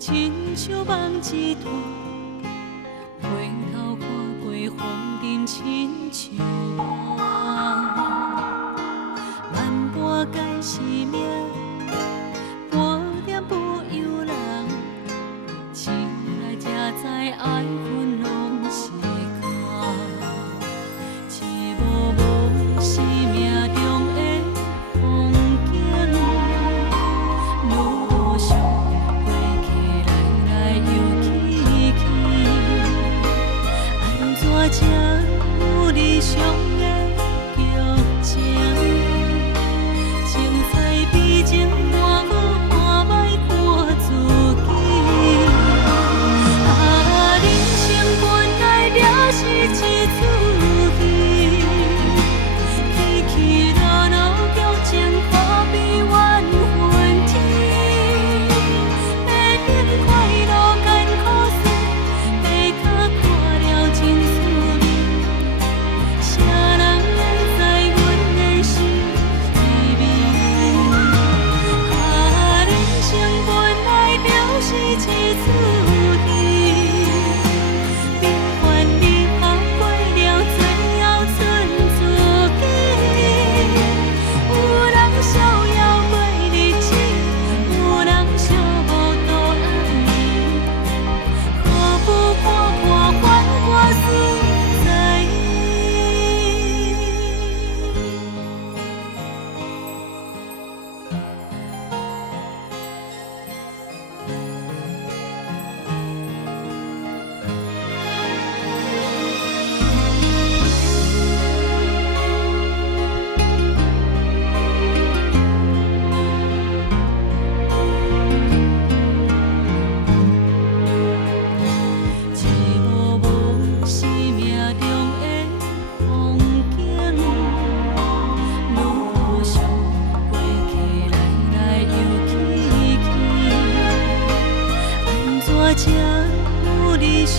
亲像梦一段，回头看过风尘亲像梦，万般解是命，半点不由人，醒来才知爱恨拢是空，是无无是命中的风景，愈无想过去来又去去，安怎才有理想的剧情？精彩比情我搁看卖看自己。啊，人生本来了是一出戏，起起落落剧情可比缘分天。要忍快乐甘苦事，白头看了真思念。谁人会知阮的心是味？啊，人生本来就是一出戏，平凡日行过了，最后剩自己。有人逍遥过日子，有人寂寞度暗暝，何不看看繁华自在？是无无是命中的风景，愈无想过去来又去去，安怎才有理想？